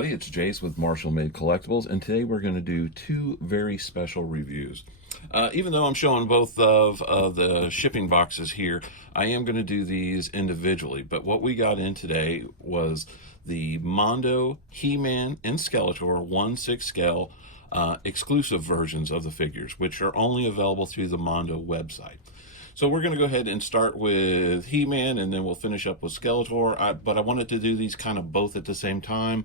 everybody, it's Jace with Marshall Made Collectibles, and today we're going to do two very special reviews. Even though I'm showing both of the shipping boxes here, I am going to do these individually, but what we got in today was the Mondo, He-Man, and Skeletor 1/6 scale exclusive versions of the figures, which are only available through the Mondo website. So we're going to go ahead and start with He-Man, and then we'll finish up with Skeletor. But I wanted to do these kind of both at the same time,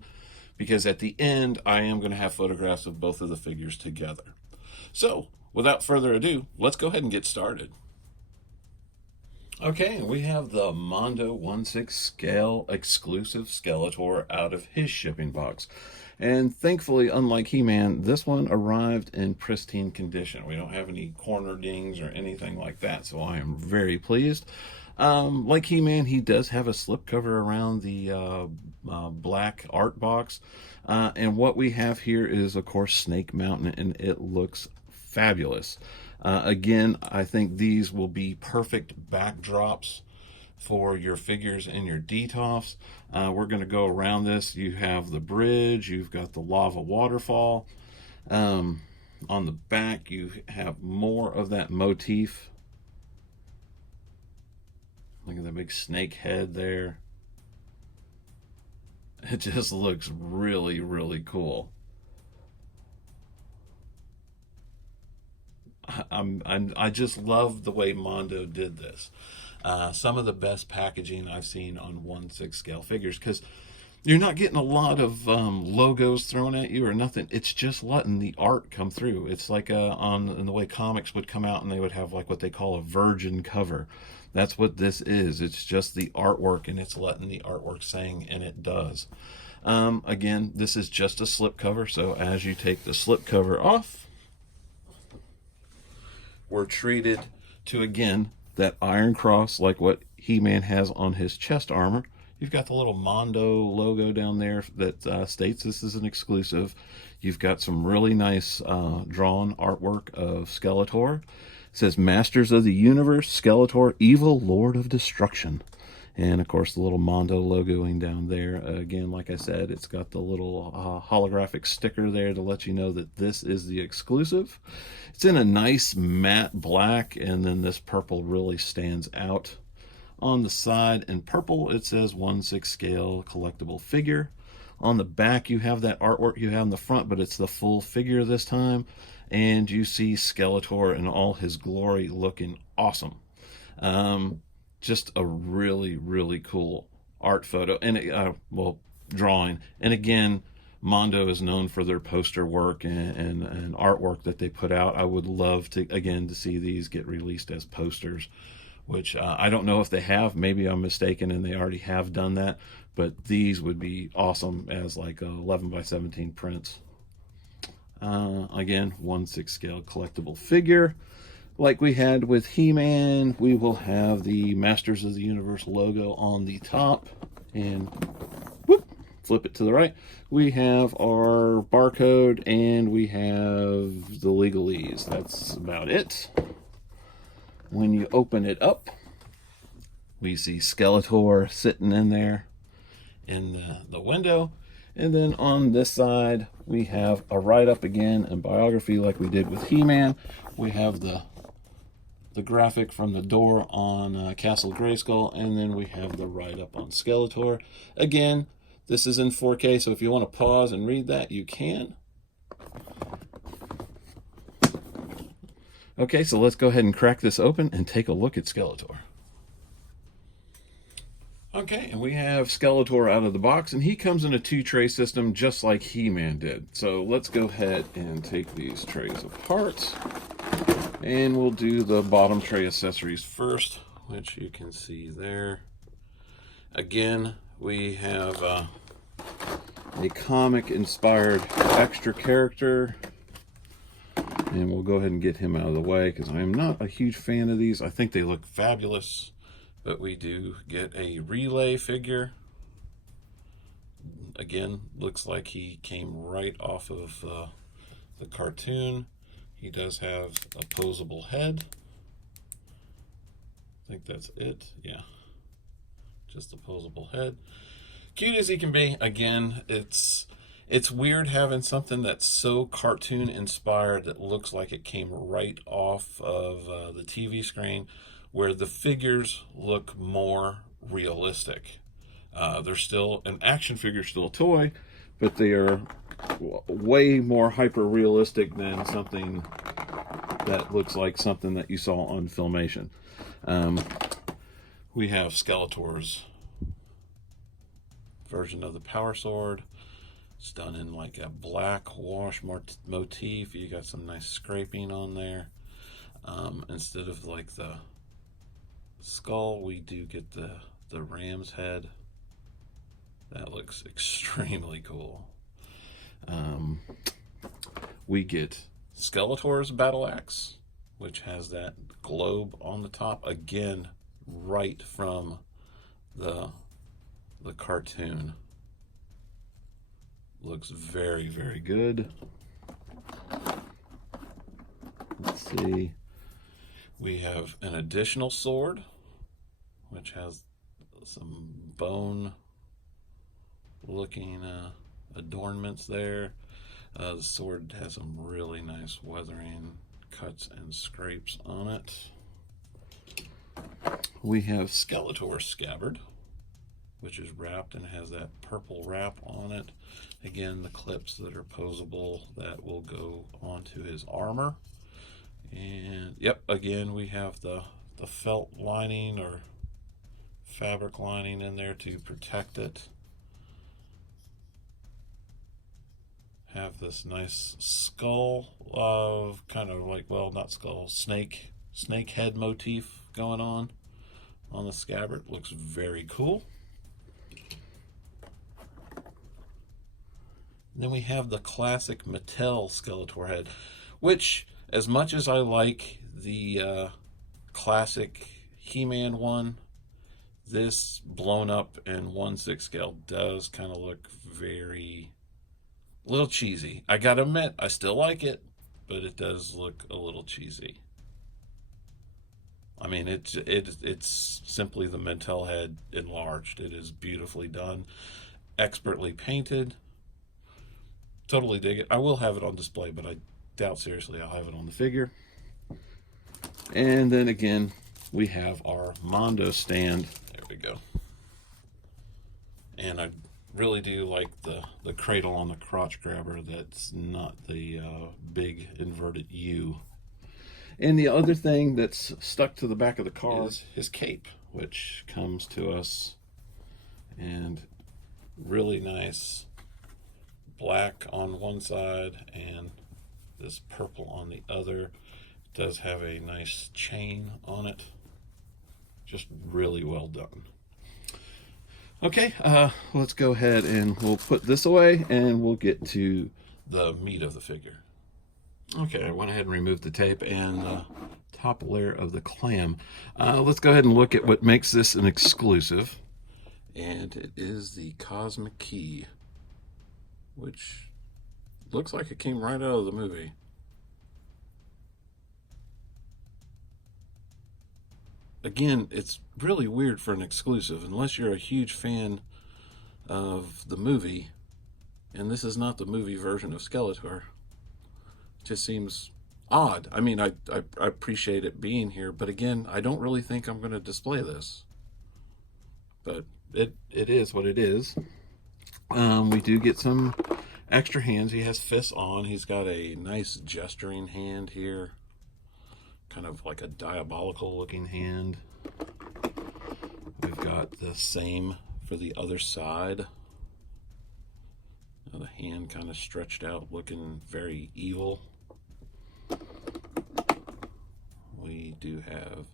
because at the end, I am going to have photographs of both of the figures together. So, without further ado, let's go ahead and get started. Okay, we have the Mondo 1/6 scale exclusive Skeletor out of his shipping box. And thankfully, unlike He-Man, this one arrived in pristine condition. We don't have any corner dings or anything like that, so I am very pleased. Like He-Man, he does have a slipcover around the black art box. And what we have here is, of course, Snake Mountain, and it looks fabulous. Again, I think these will be perfect backdrops for your figures and your detofs. We're going to go around this. You have the bridge, you've got the lava waterfall. On the back, you have more of that motif. Look at that big snake head there. It just looks really, really cool. I just love the way Mondo did this. Some of the best packaging I've seen on 1/6 scale figures, because you're not getting a lot of logos thrown at you or nothing. It's just letting the art come through. It's like in the way comics would come out and they would have like what they call a virgin cover. That's what this is. It's just the artwork, and it's letting the artwork sing, and it does. Again, this is just a slip cover, so as you take the slip cover off, we're treated to, again, that iron cross like what He-Man has on his chest armor. You've got the little Mondo logo down there that states this is an exclusive. You've got some really nice drawn artwork of Skeletor. It says Masters of the Universe, Skeletor, Evil Lord of Destruction. And of course the little Mondo logoing down there. Again, like I said, it's got the little holographic sticker there to let you know that this is the exclusive. It's in a nice matte black, and then this purple really stands out on the side. In purple, it says 1/6 scale collectible figure. On the back, you have that artwork you have in the front, but it's the full figure this time. And you see Skeletor in all his glory, looking awesome. Just a really, really cool art photo, and well, drawing. And again, Mondo is known for their poster work and artwork that they put out. I would love to, again, to see these get released as posters, which I don't know if they have. Maybe I'm mistaken and they already have done that, but these would be awesome as like 11 by 17 prints. Again, 1/6 scale collectible figure. Like we had with He-Man, we will have the Masters of the Universe logo on the top, and whoop, flip it to the right. We have our barcode, and we have the legalese. That's about it. When you open it up, we see Skeletor sitting in there in the window. And then on this side, we have a write-up again and biography like we did with He-Man. We have the graphic from the door on Castle Grayskull, and then we have the write-up on Skeletor. Again, this is in 4K, so if you want to pause and read that, you can. Okay, so let's go ahead and crack this open and take a look at Skeletor. Okay, and we have Skeletor out of the box, and he comes in a 2-tray system just like He-Man did. So let's go ahead and take these trays apart, and we'll do the bottom tray accessories first, which you can see there. Again, we have a comic-inspired extra character, and we'll go ahead and get him out of the way because I am not a huge fan of these. I think they look fabulous. But we do get a relay figure. Again, looks like he came right off of the cartoon. He does have a posable head. I think that's it. Yeah, just a posable head. Cute as he can be. Again, it's It's weird having something that's so cartoon inspired that looks like it came right off of the TV screen, where the figures look more realistic. They're still an action figure, still a toy, but they are way more hyper realistic than something that looks like something that you saw on Filmation. We have Skeletor's version of the Power Sword. It's done in like a black wash motif. You got some nice scraping on there. Instead of like the skull, we do get the ram's head. That looks extremely cool. We get Skeletor's battle axe, which has that globe on the top, again right from the cartoon. Looks very, very good. Let's see. We have an additional sword, which has some bone looking adornments there. The sword has some really nice weathering cuts and scrapes on it. We have Skeletor scabbard, which is wrapped and has that purple wrap on it. Again, the clips that are posable that will go onto his armor. And yep, again, we have the felt lining or fabric lining in there to protect it. Have this nice skull of kind of like, well, not skull, snake head motif going on the scabbard. Looks very cool. Then we have the classic Mattel Skeletor head, which, as much as I like the classic He-Man one, this blown up in 1/6 scale does kind of look a little cheesy. I gotta admit, I still like it, but it does look a little cheesy. I mean, it's simply the Mattel head enlarged. It is beautifully done, expertly painted. Totally dig it. I will have it on display, but I doubt seriously I'll have it on the figure. And then again, we have our Mondo stand. There we go. And I really do like the cradle on the crotch grabber. That's not the big inverted U. And the other thing that's stuck to the back of the car is his cape, which comes to us and really nice black on one side and this purple on the other. It does have a nice chain on it. Just really well done. Okay, let's go ahead and we'll put this away and we'll get to the meat of the figure. Okay, I went ahead and removed the tape and the top layer of the clam. Let's go ahead and look at what makes this an exclusive. And it is the Cosmic Key, which looks like it came right out of the movie. Again, it's really weird for an exclusive, unless you're a huge fan of the movie, and this is not the movie version of Skeletor. It just seems odd. I mean, I appreciate it being here, but again, I don't really think I'm going to display this. But it is what it is. We do get some extra hands. He has fists on. He's got a nice gesturing hand here. Kind of like a diabolical looking hand. We've got the same for the other side. Now the hand kind of stretched out, looking very evil. We do have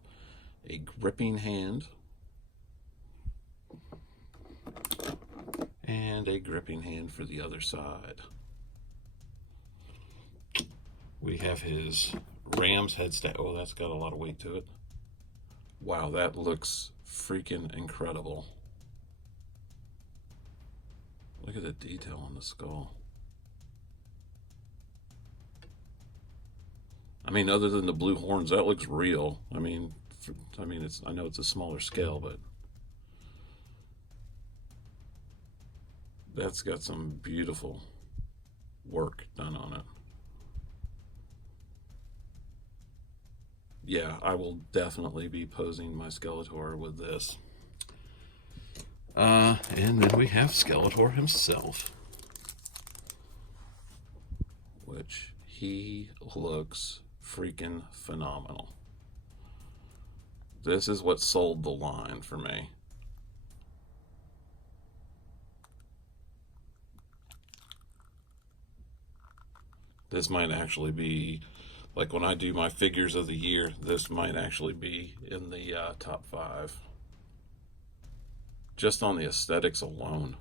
a gripping hand. And a gripping hand for the other side. We have his ram's head stand. Oh, that's got a lot of weight to it. Wow, that looks freaking incredible. Look at the detail on the skull. I mean, other than the blue horns, that looks real. I mean, I know it's a smaller scale, but that's got some beautiful work done on it. Yeah, I will definitely be posing my Skeletor with this. And then we have Skeletor himself, which he looks freaking phenomenal. This is what sold the line for me. This might actually be, like when I do my figures of the year, this might actually be in the top 5. Just on the aesthetics alone.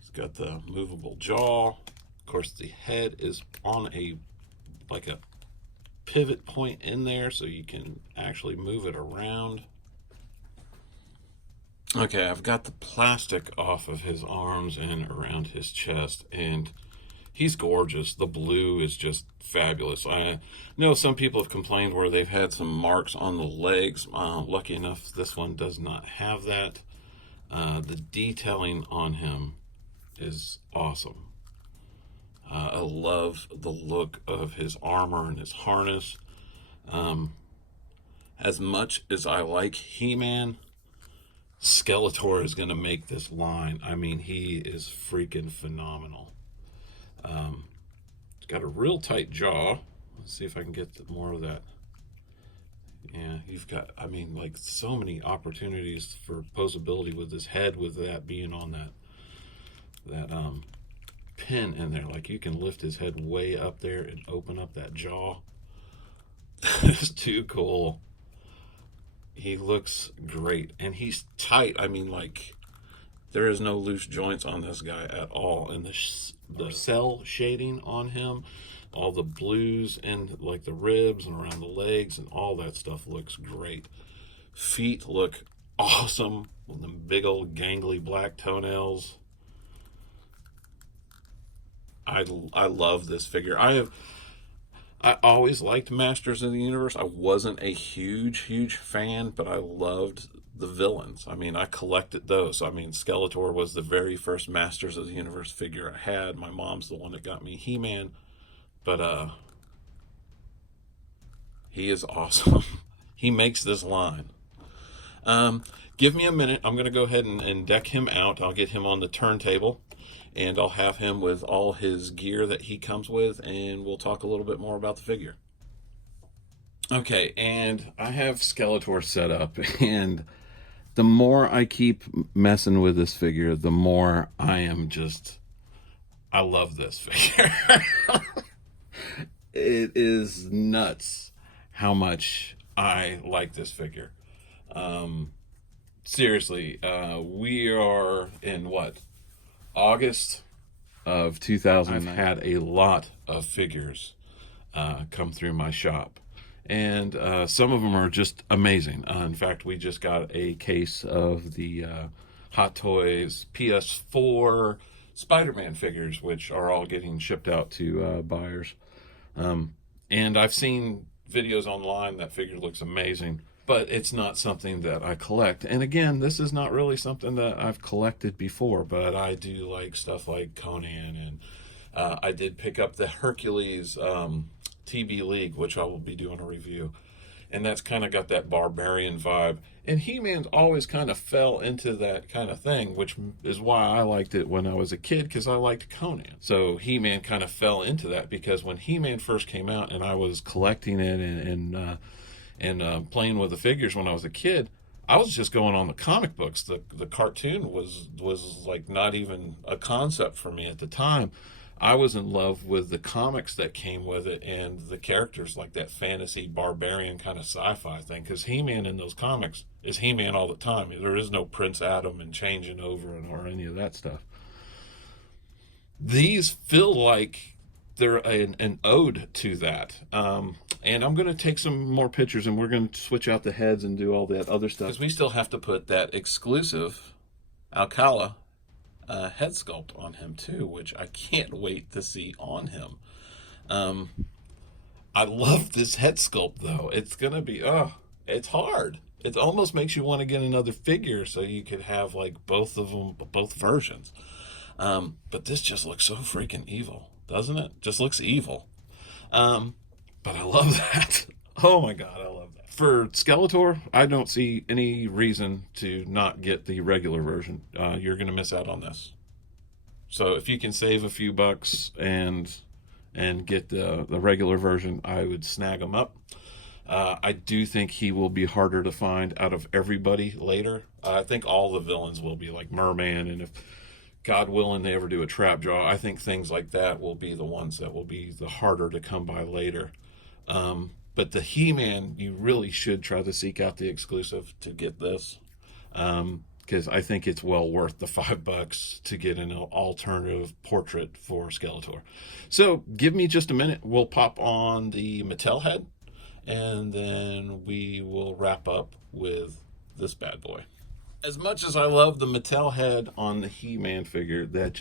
He's got the movable jaw. Of course, the head is on a pivot point in there, so you can actually move it around. Okay, I've got the plastic off of his arms and around his chest, and he's gorgeous. The blue is just fabulous. I know some people have complained where they've had some marks on the legs. Lucky enough, this one does not have that. The detailing on him is awesome. I love the look of his armor and his harness. As much as I like He-Man, Skeletor is going to make this line. I mean, he is freaking phenomenal. It's got a real tight jaw. Let's see if I can get more of that. Yeah, you've got, I mean, like so many opportunities for posability with his head, with that being on that pin in there. Like you can lift his head way up there and open up that jaw. That's too cool. He looks great, and he's tight. I mean, like, there is no loose joints on this guy at all. And the cell shading on him, all the blues and like the ribs and around the legs and all that stuff looks great. Feet look awesome with them big old gangly black toenails. I love this figure. I always liked Masters of the Universe. I wasn't a huge fan, but I loved the villains. I mean, I collected those. I mean, Skeletor was the very first Masters of the Universe figure I had. My mom's the one that got me He-Man. But he is awesome. He makes this line. Give me a minute. I'm going to go ahead and deck him out. I'll get him on the turntable, and I'll have him with all his gear that he comes with, and we'll talk a little bit more about the figure. Okay, and I have Skeletor set up, and the more I keep messing with this figure, the more I love this figure. It is nuts how much I like this figure. Seriously, we are in what? August of 2000. I've had a lot of figures come through my shop, and some of them are just amazing. In fact, we just got a case of the Hot Toys PS4 Spider-Man figures, which are all getting shipped out to buyers. And I've seen videos online. That figure looks amazing, but it's not something that I collect. And again, this is not really something that I've collected before, but I do like stuff like Conan, and I did pick up the Hercules TB League, which I will be doing a review. And that's kind of got that barbarian vibe. And He-Man's always kind of fell into that kind of thing, which is why I liked it when I was a kid, because I liked Conan. So He-Man kind of fell into that, because when He-Man first came out and I was collecting it and playing with the figures when I was a kid, I was just going on the comic books. The cartoon was like not even a concept for me at the time. I was in love with the comics that came with it and the characters, like that fantasy barbarian kind of sci-fi thing, because He-Man in those comics is He-Man all the time. There is no Prince Adam and changing over or any of that stuff. These feel like they're an ode to that. And I'm going to take some more pictures, and we're going to switch out the heads and do all that other stuff, because we still have to put that exclusive Alcala head sculpt on him too, which I can't wait to see on him. I love this head sculpt though. It's gonna be it's hard. It almost makes you want to get another figure so you could have like both of them, both versions. But this just looks so freaking evil, doesn't it? Just looks evil. Um, but I love that. Oh my god, I love that. For Skeletor, I don't see any reason to not get the regular version. You're gonna miss out on this. So if you can save a few bucks and get the regular version, I would snag them up. I do think he will be harder to find out of everybody later. I think all the villains will be like Merman, and if God willing they ever do a trap jaw, I think things like that will be the ones that will be the harder to come by later. But the He-Man, you really should try to seek out the exclusive to get this. Because I think it's well worth the $5 to get an alternative portrait for Skeletor. So give me just a minute. We'll pop on the Mattel head, and then we will wrap up with this bad boy. As much as I love the Mattel head on the He-Man figure, there's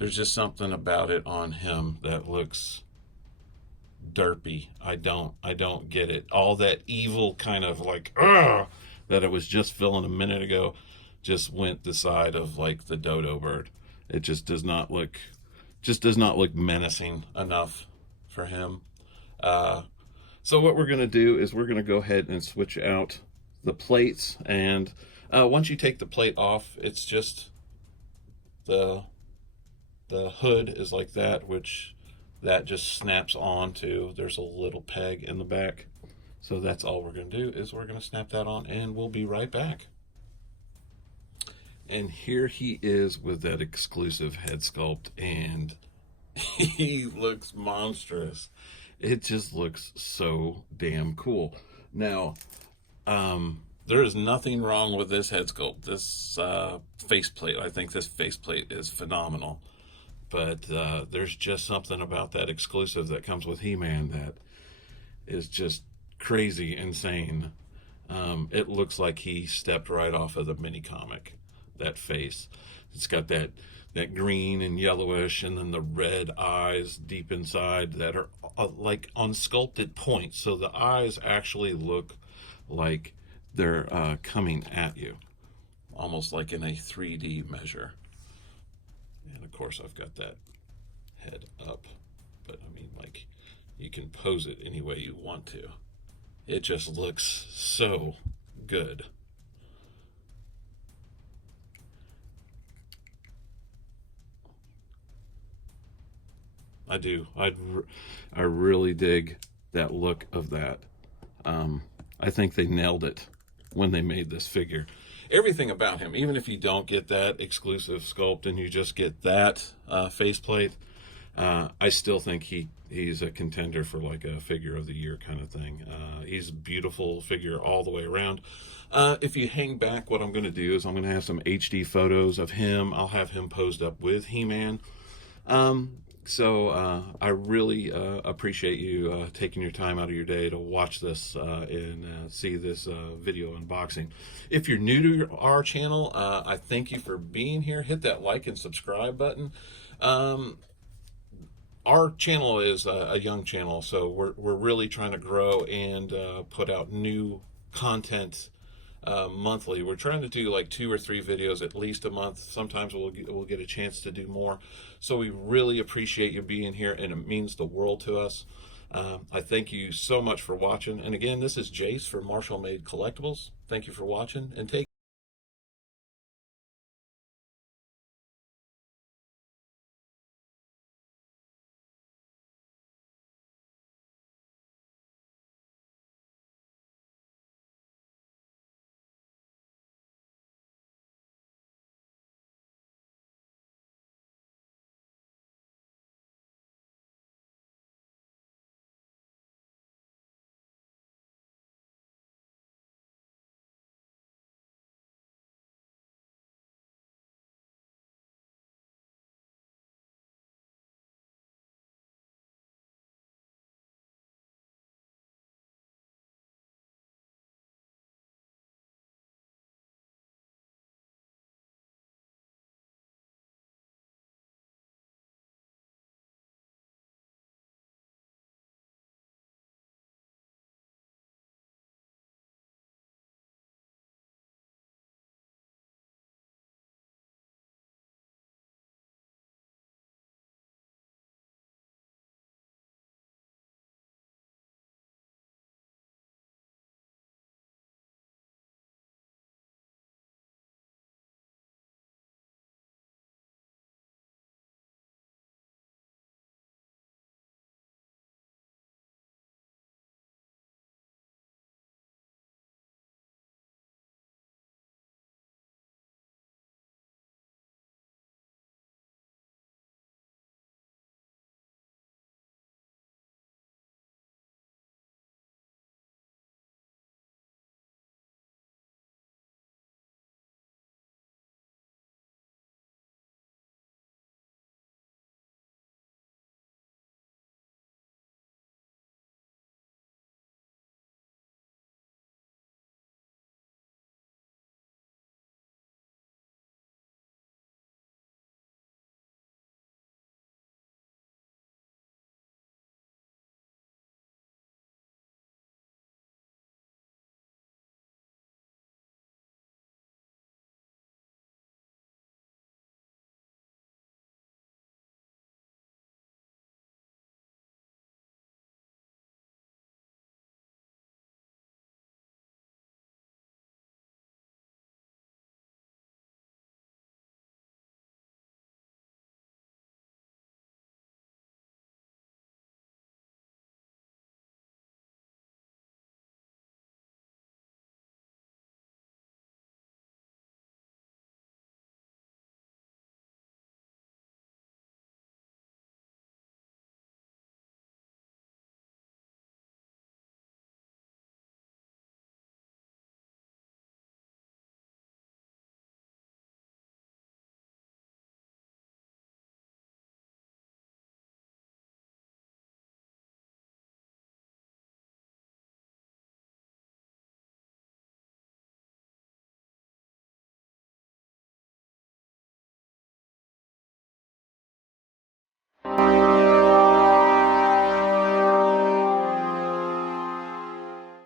just something about it on him that looks derpy. I don't get it. All that evil kind of like that I was just feeling a minute ago just went the side of like the dodo bird. It just does not look menacing enough for him. So what we're gonna do is we're gonna go ahead and switch out the plates, and once you take the plate off, it's just the hood is like that, which that just snaps onto. There's a little peg in the back. So that's all we're going to do is we're going to snap that on, and we'll be right back. And here he is with that exclusive head sculpt, and he looks monstrous. It just looks so damn cool. Now, there is nothing wrong with this head sculpt. This faceplate, I think this faceplate is phenomenal. But there's just something about that exclusive that comes with He-Man that is just crazy, insane. It looks like he stepped right off of the mini comic. That face, it's got that green and yellowish, and then the red eyes deep inside that are like on sculpted points. So the eyes actually look like they're coming at you, almost like in a 3D measure. And of course, I've got that head up, but I mean, like, you can pose it any way you want to. It just looks so good. I do. I really dig that look of that. I think they nailed it when they made this figure. Everything about him, even if you don't get that exclusive sculpt and you just get that faceplate, I still think he's a contender for like a figure of the year kind of thing. He's a beautiful figure all the way around. If you hang back, what I'm going to do is I'm going to have some HD photos of him. I'll have him posed up with He-Man. So I really appreciate you taking your time out of your day to watch this and see this video unboxing. If you're new to our channel, I thank you for being here. Hit that like and subscribe button. Our channel is a young channel, so we're really trying to grow and put out new content monthly. We're trying to do like 2 or 3 videos at least a month. Sometimes we'll get a chance to do more. So we really appreciate you being here, and it means the world to us. I thank you so much for watching. And again, this is Jace for Marshall Made Collectibles. Thank you for watching, and take